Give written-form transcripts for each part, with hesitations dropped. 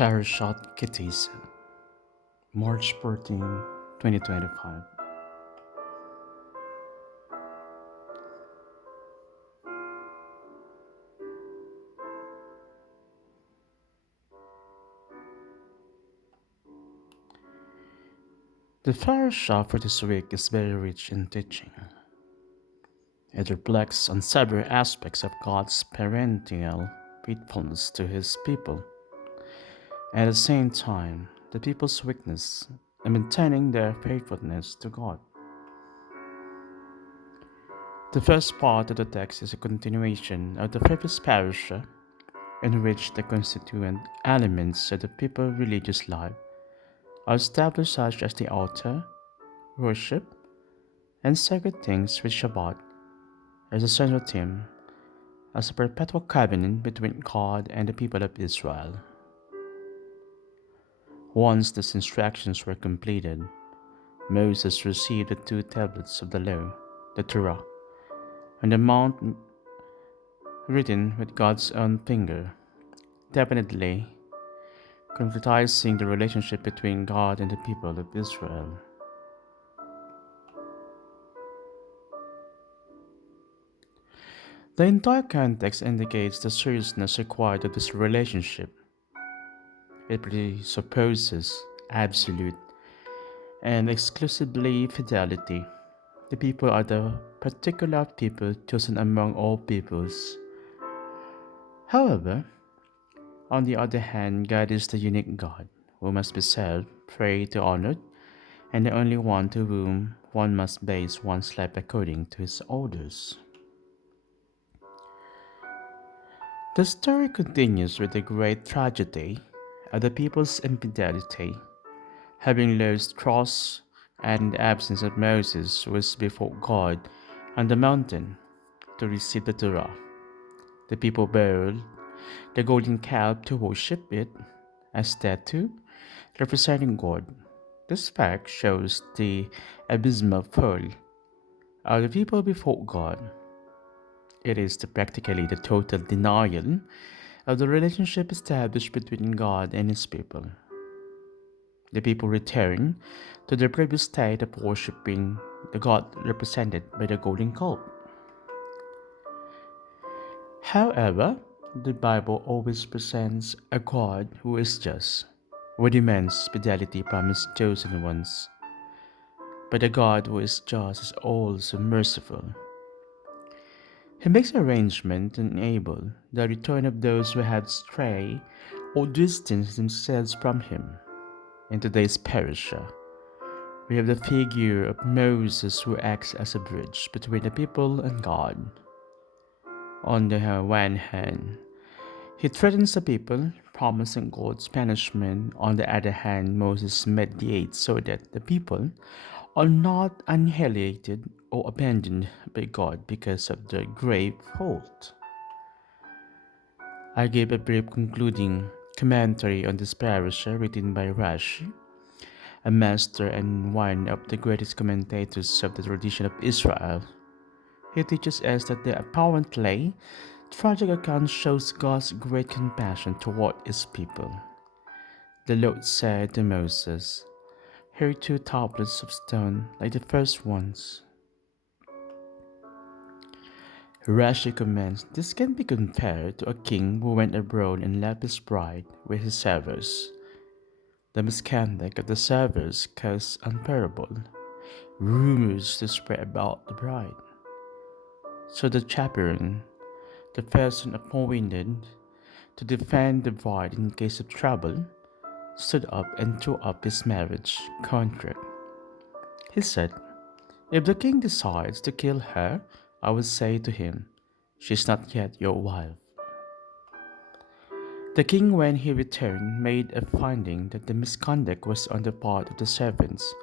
Parashat Tisa, March 14, 2025. The Parasha for this week is very rich in teaching. It reflects on several aspects of God's perennial faithfulness to His people, and at the same time, the people's weakness in maintaining their faithfulness to God. The first part of the text is a continuation of the previous parasha, in which the constituent elements of the people's religious life are established, such as the altar, worship, and sacred things with Shabbat as a central theme, as a perpetual covenant between God and the people of Israel. Once these instructions were completed, Moses received the two tablets of the law, the Torah, on the mount written with God's own finger, definitely concretizing the relationship between God and the people of Israel. The entire context indicates the seriousness required of this relationship. It presupposes absolute and exclusively fidelity. The people are the particular people chosen among all peoples. However, on the other hand, God is the unique God who must be served, prayed to, honored, and the only one to whom one must base one's life according to his orders. The story continues with the great tragedy of the people's infidelity, having lost trust and the absence of Moses who was before God on the mountain to receive the Torah. The people buried the golden calf to worship it as statue representing God. This fact shows the abysmal fall of the people before God. It is practically the total denial of the relationship established between God and His people. The people return to their previous state of worshipping the God represented by the golden calf. However, the Bible always presents a God who is just, who demands fidelity from His chosen ones. But the God who is just is also merciful. He makes arrangements to enable the return of those who have strayed or distanced themselves from Him. In today's Parasha, we have the figure of Moses who acts as a bridge between the people and God. On the one hand, he threatens the people, promising God's punishment. On the other hand, Moses mediates so that the people are not annihilated or abandoned by God because of their grave fault. I gave a brief concluding commentary on this parasha written by Rashi, a master and one of the greatest commentators of the tradition of Israel. He teaches us that the apparently tragic account shows God's great compassion toward His people. The Lord said to Moses, "Here are two tablets of stone like the first ones." Rashi comments this can be compared to a king who went abroad and left his bride with his servants. The misconduct of the servants caused unbearable rumors to spread about the bride. So the chaperone, the person appointed to defend the bride in case of trouble, stood up and threw up his marriage contract. He said, "If the king decides to kill her, I will say to him, 'She's not yet your wife.'" The king, when he returned, made a finding that the misconduct was on the part of the servants,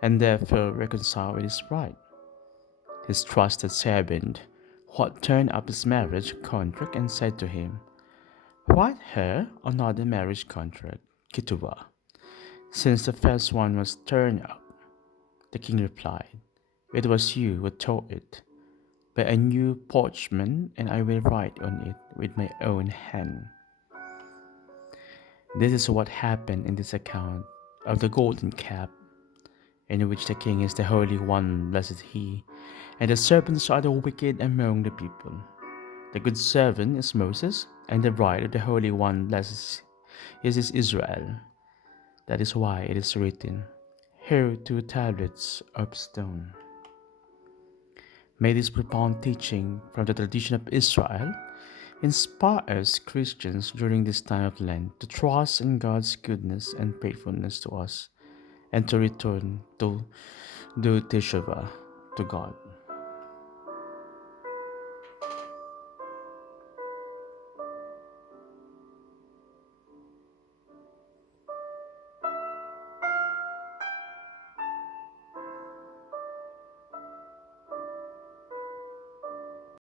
and therefore reconciled with his bride. His trusted servant, who had turned up his marriage contract, and said to him, "Write her another marriage contract, Ketubah, since the first one was turned up." The king replied, "It was you who tore it by a new parchment, and I will write on it with my own hand." This is what happened in this account of the golden calf, in which the king is the Holy One, blessed he, and the servants are the wicked among the people. The good servant is Moses, and the bride of the Holy One, blessed is Israel. That is why it is written, "Here 2 tablets of stone." May this profound teaching from the tradition of Israel inspire us Christians during this time of Lent to trust in God's goodness and faithfulness to us and to return to do teshuvah to God.